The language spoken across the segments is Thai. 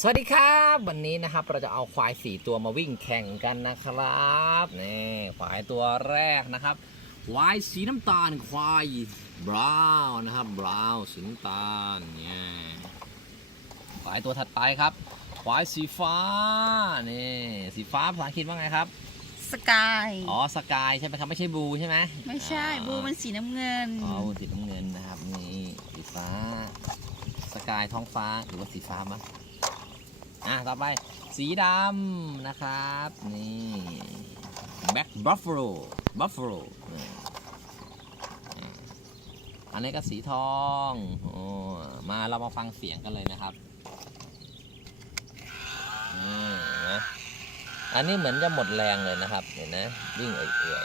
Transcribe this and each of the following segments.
สวัสดีครับ วันนี้นะครับเราจะเอาควายสี่ตัวมาวิ่งแข่งกันนะครับนี่ควายตัวแรกนะครับ ควายสีน้ำตาลควายบราวน์นะครับบราวน์สีน้ำตาลเนี่ยควายตัวถัดไปครับ ควายสีฟ้านี่สีฟ้าภาษาอังกฤษว่าไงครับสกายอ๋อสกายใช่ไหมครับไม่ใช่บลูใช่ไหมไม่ใช่อ่าบูมันสีน้ำเงินอ๋อสีน้ำเงินนะครับนี่สีฟ้า สกายท้องฟ้าหรือว่าสีฟ้ามั้ง อะต่อไปสีดำนะครับ นี่แบ็กบัฟเฟ l o บัฟเฟ l o อันนี้ก็สีทองโอ้มาเรามาฟังเสียงกันเลยนะครับอืมนะอันนี้เหมือนจะหมดแรงเลยนะครับ เห็นนะวิ่งเอื่อย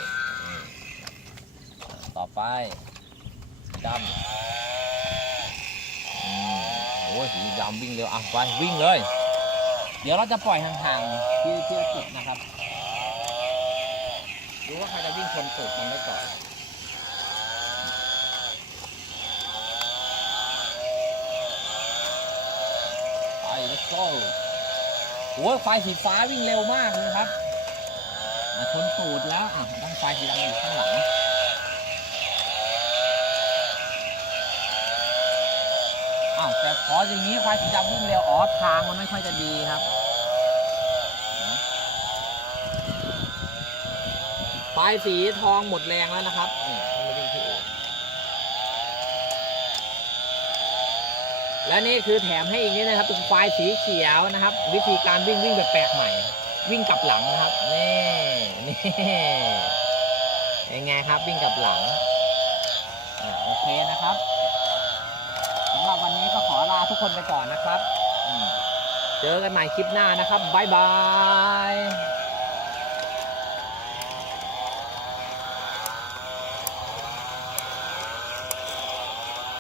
ๆต่อไปสีดำโอ้สีดำวิ่งเร็วอะไปวิ่งเลย เดี๋ยวเราจะปล่อยห่างๆที่ที่จุดนะครับ ดูว่าใครจะวิ่งชนตูดมันไว้ก่อนไป let's go โอ้ยควายสีฟ้าวิ่งเร็วมากเลยครับชนตูดแล้วอะตั้งควายสีดำอยู่ข้างหลัง อ้าวแต่ขออย่างนี้ควายสีดำวิ่งเร็วอ๋อทางมันไม่ค่อยจะดีครับควายสีทองหมดแรงแล้วนะครับนี่มันไม่วิ่งที่อื่นและนี่คือแถมให้อีกนิดนะครับเป็นควายสีเขียวนะครับ วิธีการวิ่งวิ่งแบบแปลกใหม่ วิ่งกลับหลังนะครับนี่นี่ยังไงครับวิ่งกลับหลังอโอเคนะครับ วันนี้ก็ขอลาทุกคนไปก่อนนะครับ เจอกันใหม่คลิปหน้านะครับ บ๊ายบาย